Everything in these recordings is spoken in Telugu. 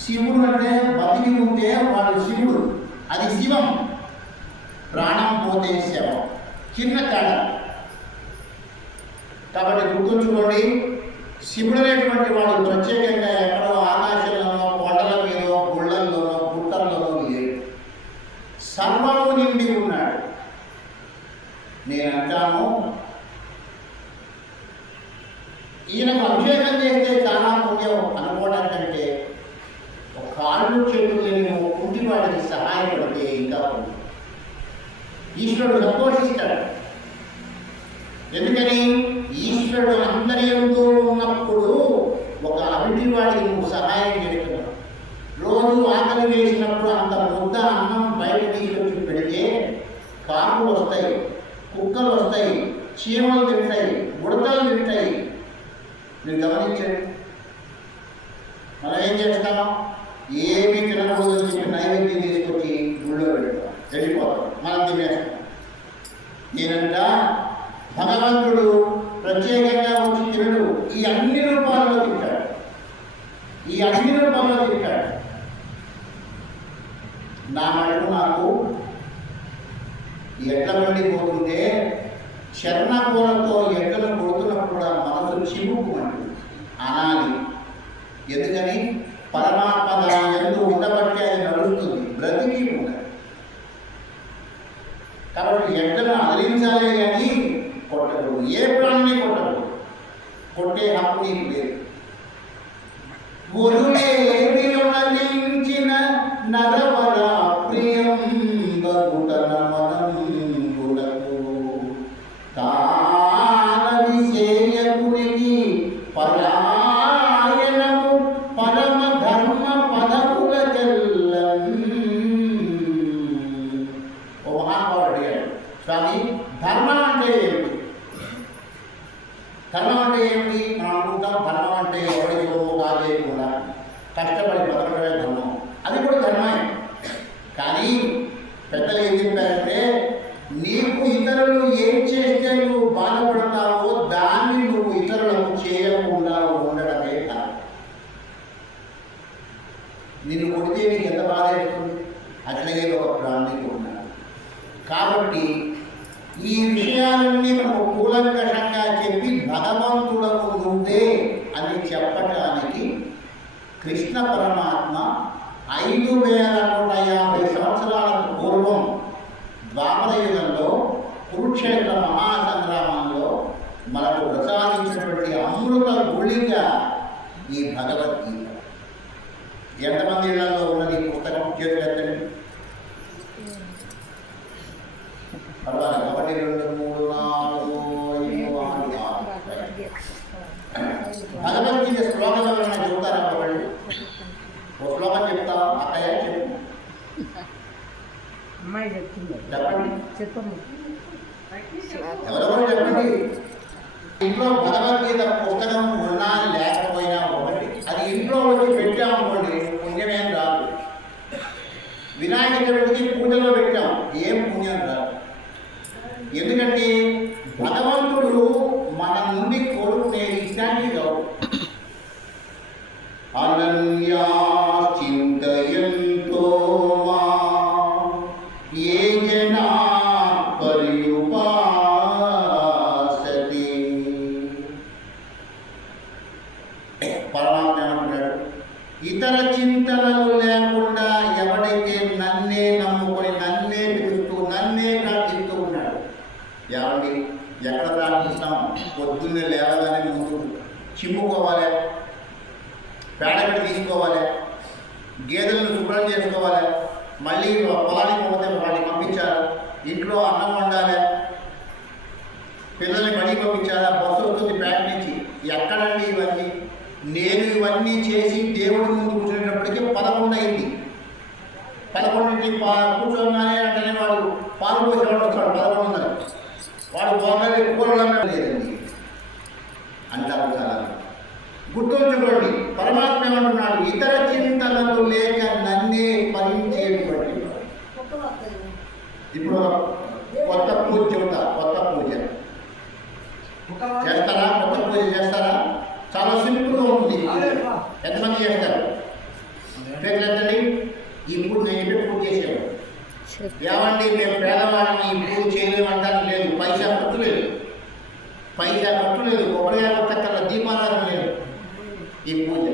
శివుడు అంటే బతికి ఉంటే వాడు శివుడు, అది శివం. ప్రాణం పోతే శవం, చిన్న తేడా. కాబట్టి గుర్తుంచుకోండి, శివుడు అనేటువంటి వాడు ప్రత్యేకంగా ఎక్కడో ఆకాశంలోనో కొండల మీదో గుళ్ళల్లోనో గుట్టల్లోనో లేడు, సర్వము నిండి ఉన్నాడు. నేను అంటాను, ఈయనకు అభిషేకం చేస్తే చాలా పుణ్యం అనుకోవడం కంటే ఒక కాళ్ళు చేతులు లేని కుంటివాడికి సహాయపడితే ఇంకా పుణ్యం. ఈశ్వరుడు సంతోషిస్తాడు. ఎందుకని? ఈశ్వరుడు అందరి యందు ఉన్నప్పుడు ఒక అవిటి వాడికి నువ్వు సహాయం చేస్తున్నావు. రోజు ఆకలి వేసినప్పుడు అంత ముద్ద అన్నం బయట తీసుకొచ్చి పెడితే కాకులు వస్తాయి, కుక్కలు వస్తాయి, చీమలు తింటాయి, ఉడతలు తింటాయి. మీరు గమనించండి. మనం ఏం చేస్తాం? ఏమి తినకూడదని చెప్పి నైవేద్యం తీసుకొచ్చి గుళ్ళో పెడతాం, వెళ్ళిపోతాం, మనం తినేస్తాం. నేనంట భగవంతుడు ప్రత్యేకంగా వచ్చి తినడు, ఈ అన్ని రూపాల్లో తింటాడు, ఈ అన్ని రూపాల్లో తింటాడు. నా మటుకు నాకు ఎడ్ల బండి పోతుంటే శరణకూలతో ఎడ్లను కొడుతున్నప్పుడు కూడా మనసు చివుకుమంటుంది, అనాలి. ఎందుకని? పరమాత్మ దాని యందు ఉండబట్టి అది నడుస్తుంది, బ్రతికి ఉండదు. కాబట్టి ఎడ్లను అదిలించాలి కానీ కొట్టకూడదు, ఏ ప్రాణాన్ని కొట్టకూడదు. కొట్టే హక్కు నీకు లేదు. గురులేవించిన నరవర ప్రియం బగుటన మనంబులకు తానవిశేయకునికి పరాయణము పరమ ధర్మ పదముల జల్లం. ఓ మహానుభావుడు అడిగాడు, స్వామి ధర్మం అంటే ఏమిటి? ధర్మం అంటే ఏమిటి? మనం అనుకుంటాం ధర్మం అంటే ఎవరికో కాలేకుండా కష్టపడి బతకడమే ధర్మం. అది కూడా ధర్మమే. కానీ పెద్దలు ఏం చెప్పారంటే, నీకు ఇతరులు ఏం చేస్తే నువ్వు బాధపడతావో దాన్ని నువ్వు ఇతరులకు చేయకుండా ఉండడమే కాదు. నిన్ను కొడితే నీకు ఎంత బాధ అవుతుంది? అట్లాగే ఒక ప్రాణికి ఉన్నాడు. కాబట్టి ఈ విషయాలన్నీ మనకు కూలంకషంగా చెప్పి భగవంతుడకు నువ్వే అని చెప్పటానికి కృష్ణ పరమాత్మ 5150 సంవత్సరాలకు పూర్వం ద్వాపరయుగంలో కురుక్షేత్ర మహాసంగ్రామంలో మనకు ప్రసాదించినటువంటి అమృత గుళిక ఈ భగవద్గీత. ఎంతమంది ఇళ్లలో ఉన్నది ఈ పుస్తకం? చేతులు ఎత్తండి. పర్వాలేదు, 1 2 3 4 5 6 భగవద్గీత శ్లోకాలు ఏమైనా చెబుతారా? ఒకళ్ళు ఒక శ్లోకం చెప్తా. అక్కయ్య చెప్పు. అమ్మాయి చెప్తుంది, చెప్పండి. ఎవరెవరు చెప్పండి. ఇంట్లో భగవద్గీత పుస్తకం ఉన్నా లేకపోయినా ఒకటి, అది ఇంట్లో వచ్చి పెట్టామనుకోండి పుణ్యమేం రాదు. వినాయక చవితికి పూజలో పెట్టాం, ఏం పుణ్యం రాదు. ఎందుకంటే భగవంతుడు మన నుండి కోరుకునే ఇష్టానికి కావు. అనన్యా చింతయంతో ఏ జనా పర్యుపాసతే. పరమాత్మ ఏమంటున్నాడు? ఇతర చింతనలు లేకుండా ఎవడైతే నన్నే నమ్ముకొని నన్నే పిలుస్తూ నన్నే ప్రార్థిస్తూ ఉన్నాడు. ఏమండి, ఎక్కడ ప్రార్థిస్తాం? పొద్దున్నే లేవగానే ముందు చిమ్ముకోవాలి, పేడగడ్డి తీసుకోవాలి, గేదెలను శుభ్రం చేసుకోవాలి, మళ్ళీ పొలానికి పోతే వాటిని పంపించాలి, ఇంట్లో అన్నం వండాలి, పిల్లల్ని బడికి పంపించాలి, బస్సు వస్తుంది ప్యాక్ నుంచి. ఎక్కడండి ఇవన్నీ? నేను ఇవన్నీ చేసి దేవుడి ముందు కూర్చునేటప్పటికీ 11 అయింది. 11కి కూర్చోగానే అంటేనే వాడు పాలు పోసేవాడు వస్తాడు 11:30. వాడు పోగానే కూరలన్నా లేదండి అంటారు చాలా. గుర్తుంచుకోండి, పరమాత్మ ఏమంటున్నాడు? ఇతర చింతనలు లేక నన్నే పరించేటువంటి. ఇప్పుడు కొత్త పూజ చెబుతా. కొత్త పూజ చేస్తారా? కొత్త పూజ చేస్తారా? చాలా సింపుల్గా ఉంటుంది. ఎంతమంది చేస్తారు? చేతులెత్తండి. ఈ పూజ నేను ఎప్పుడు పూజ చేసేవాడు. ఏమండి మేము పేదవాళ్ళని ఈ పూజ చేయలేమంటానికి లేదు. పైసా ఖర్చు లేదు, పైసా ఖర్చు లేదు. కొబ్బరికాయ కొత్తకల్ల దీపారాధన లేదు. ఈ పూజ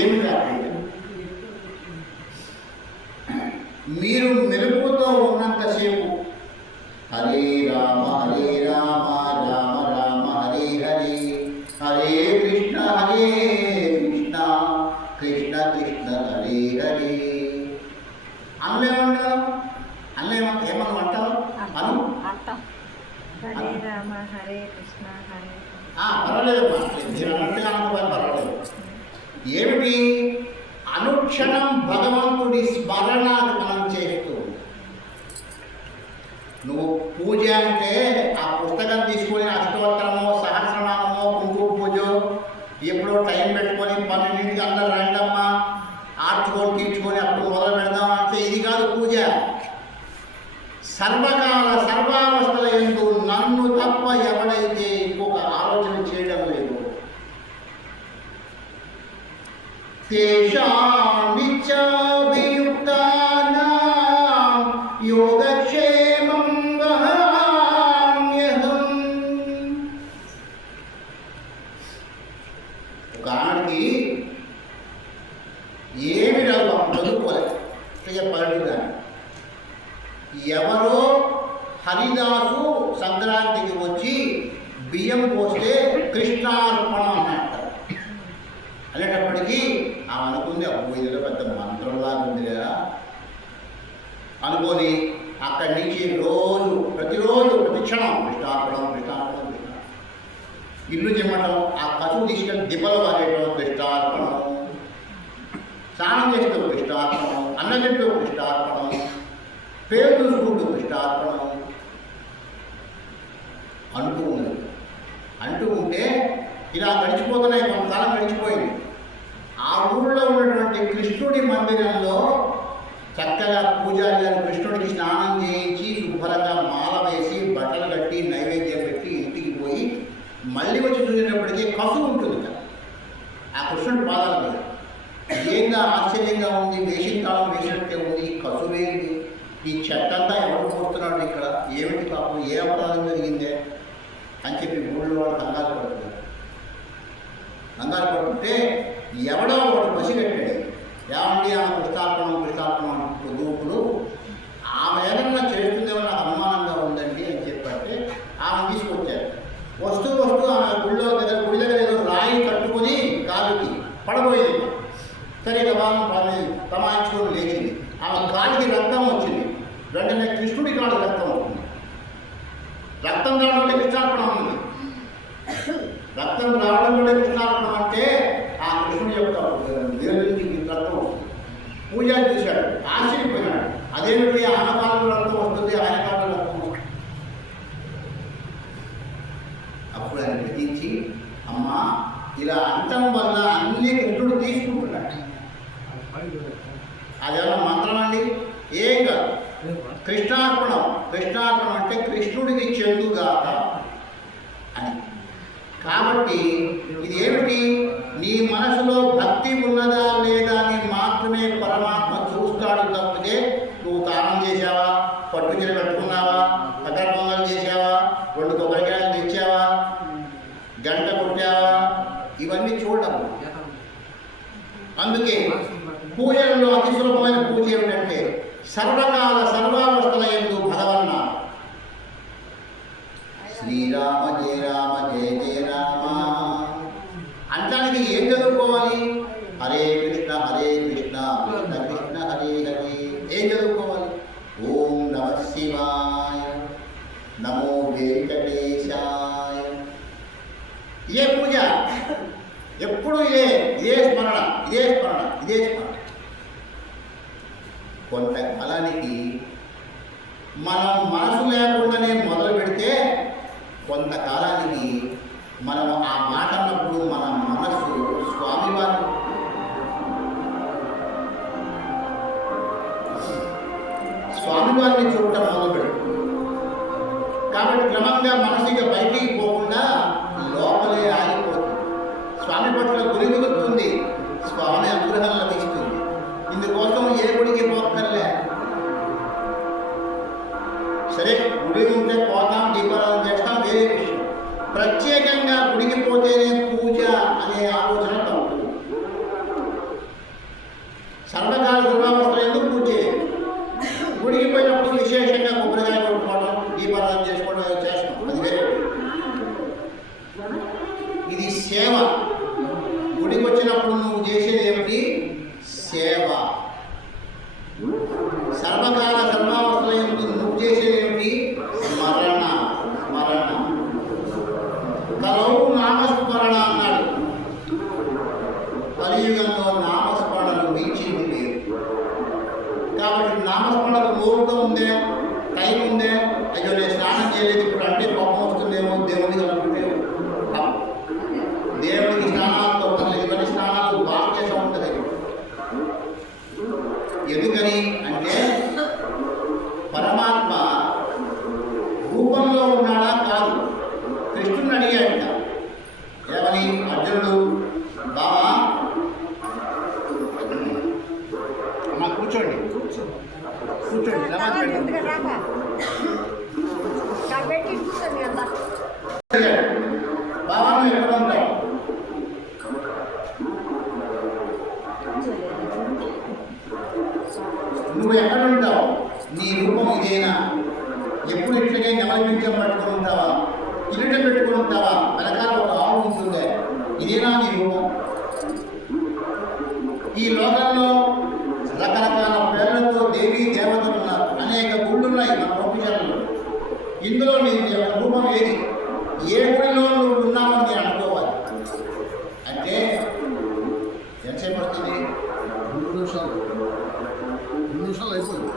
ఏమి కాదు. మీరు మెలుపుతో ఉన్నంతసేపు హరే రామ రామ రామ హరే హరే, హరే కృష్ణ కృష్ణ కృష్ణ కృష్ణ హరే హరే. అన్నేమంటారు? ఏమన్నా అంటారు? అను హరే రామ హరే కృష్ణ హరే పర్వాలేదు, మీరు అన్నట్టుగా అనుకోవాలి, పర్వాలేదు. ఏమిటి? అనుక్షణం భగవంతుడి స్మరణ మనం చేస్తూ. నువ్వు పూజ అంటే ఆ పుస్తకం తీసుకొని అష్టోత్తరమో సహస్రనామమో కుంకుమ పూజ ఎప్పుడో టైం పెట్టుకొని 12ంటికి అందరూ రండమ్మా ఆర్చుకొని తీర్చుకొని అప్పుడు మొదలు పెడదాం అంటే ఇది కాదు పూజ. సర్వకాల సర్వావస్థల యందు నన్ను తప్ప ఎవడైతే ఇంకొక ఆలోచన చేయడం లేదు, తేషామిచ్ఛాభియుక్తానాం యోగక్షేమం వహామ్యహం. ఒక ఆడికి ఏమి రాదు, చదువుకోలేదు, చెప్పగలుగుతా. ఎవరో హరిదాసు సంక్రాంతికి వచ్చి బియ్యం పోస్తే కృష్ణార్పణం అన్నట్టు అనేటప్పటికీ ఆమె అనుకుంది, అబ్బో ఇదిలో పెద్ద మంత్రంలాగా ఉంది కదా అనుకొని అక్కడి నుంచి ప్రతిరోజు ప్రతిక్షణం కృష్ణార్పణం కృష్ణార్పణం కృష్ణ. ఇల్లు చిమ్మటం, ఆ కసువు తీసుకెళ్ళి దిబ్బలు వారేయటం కృష్ణార్పణం, స్నానం చేస్తూ కృష్ణార్పణం, అన్నం తింటూ కృష్ణార్పణం, పేరు చూసుకుంటూ కృష్ణార్పణం అంటూ ఉంటే ఇలా గడిచిపోతున్నాయి. కొంతకాలం గడిచిపోయింది. ఆ ఊళ్ళో ఉన్నటువంటి కృష్ణుడి మందిరంలో చక్కగా పూజారి గారు కృష్ణుడికి స్నానం చేయించి శుభ్రంగా మాల వేసి బట్టలు కట్టి నైవేద్యం పెట్టి ఇంటికి పోయి మళ్ళీ వచ్చి చూసేటప్పటికీ కసు ఉంటుంది కదా ఆ కృష్ణుడి పాదాల మీద. ఏంగా ఆశ్చర్యంగా ఉంది, వేసిన కాలం వేసినట్టే ఉంది, కసువేంది, ఈ చెట్టంతా ఎవరు పోస్తున్నాడు ఇక్కడ, ఏమిటి పాపం, ఏ అపరాధం జరిగిందే అని చెప్పి ఊళ్ళో వాళ్ళు కంగారు పడుతుంటే ఎవడో వాడు పసిగట్టాడు. ఏమండి ఆమె కృష్ణార్పణం దూపులు ఆమె ఏదన్నా చేస్తుందేమో నాకు అనుమానంగా ఉందండి అని చెప్పంటే ఆమె తీసుకొచ్చారు. వస్తూ ఆమె గుడి దగ్గర ఏదో రాయి కట్టుకుని కాలుకి పడబోయేది. సరే వాళ్ళని ప్రమాణించుకొని లేచింది. ఆమె కాలికి రక్తం వచ్చింది. వెంటనే కృష్ణుడి కాళ్ళకి రక్తం అవుతుంది. రక్తం రావడం కృష్ణార్పణం ఉంది. రక్తం రావడం కూడా కృష్ణార్పణం అంటే ఆ కృష్ణుడి యొక్క వేలుకి రక్తం వస్తుంది. పూజారి చూశాడు, ఆశ్చర్యపోయినాడు. అదేమిటి ఆయన కాలంలో రక్తం వస్తుంది, ఆయన కాలంలో రక్తం వస్తుంది. అప్పుడు ఆయన గ్రహించి, అమ్మా ఇలా అంటం వల్ల అన్ని కృష్ణుడు తీసుకుంటున్నాడు. అదేమన్నా మంత్రం అండి? ఏం కాదు. కృష్ణార్పణం అంటే కృష్ణుడికి చెందుగాక అని. కాబట్టి ఇది ఏమిటి? నీ మనసులో భక్తి ఉన్నదా లేదా అని మాత్రమే పరమాత్మ చూస్తాడు తప్పితే నువ్వు దానం చేసావా, పట్టుచీర కట్టుకున్నావా, కథ పొంగలు చేసావా, 2 కొబ్బరికాయలు తెచ్చావా, గంట కొట్టావా, ఇవన్నీ చూడము. అందుకే పూజలలో అతి సులభమైన పూజ ఏమిటంటే సర్వకాల సర్వావస్థల యందు భగవన్నామం. శ్రీరామ జయ రామ జయ జయ రామ అంటానికి ఏం చదువుకోవాలి? హరే కృష్ణ కృష్ణ కృష్ణ హరే హరే. ఏం చదువుకోవాలి? ఓం నమ శివాయ, నమో వెంకటేశాయ. ఇదే పూజ, ఎప్పుడు ఇదే స్మరణ. కొంతకాలానికి మనం మనసు లేకుండానే మొదలు పెడితే కొంతకాలానికి మనం ఆ మాట అన్నప్పుడు మన మనస్సు స్వామివారిని చూడటం మొదలు పెడుతుంది. కాబట్టి క్రమంగా మనసుగా బయటికి పోకుండా లోపలే ఆగిపోతుంది. స్వామి పట్ల గురి కుదురుతుంది, స్వామి అనుగ్రహం లభిస్తుంది. జీవితంలో నామస్మరణలు మించింది లేదు. కాబట్టి నామస్మరణకు ముహూర్తం ఉందే, టైం ఉందే, అయ్యో నేను స్నానం చేయలేదు ఇప్పుడు అంటే కోపం వస్తుందేమో దేవుడికి అనుకుంటే దేవుడికి స్నానాలతో ఇవన్నీ స్నానాలు బాగా చేస్తూ ఉంటుంది. ఎందుకని అంటే పరమాత్మ రూపంలో ఉన్నాడా కాదు. కృష్ణుని అడిగాడట ఏమని, అర్జునుడు బాబా అమ్మా కూర్చోండి కూర్చోండి బాబా నువ్వు ఎక్కడ ఉంటావు? నువ్వు ఎక్కడ ఉంటావు? నీ రూపం ఇదేనా? ఎప్పుడు ఇట్లాగే నెమలిపించం పట్టుకుని ఉంటావా? కిరీటం పెట్టుకుని ఉంటావా? వెనకాల ఒక ఆవు ఉంటుందే, ఇదేనా నీ రూపం? ఈ లోకంలో రకరకాల పేర్లతో దేవీ దేవతలు ఉన్నారు, అనేక గుళ్ళు ఉన్నాయి మన ప్రపంచంలో. ఇందులో నీ యొక్క రూపం ఏది? ఏ గుడిలో నువ్వు ఉన్నావని నేను అనుకోవాలి అంటే ఎంతసేపు పడుతుంది? 2 నిమిషాలు అయిపోయింది.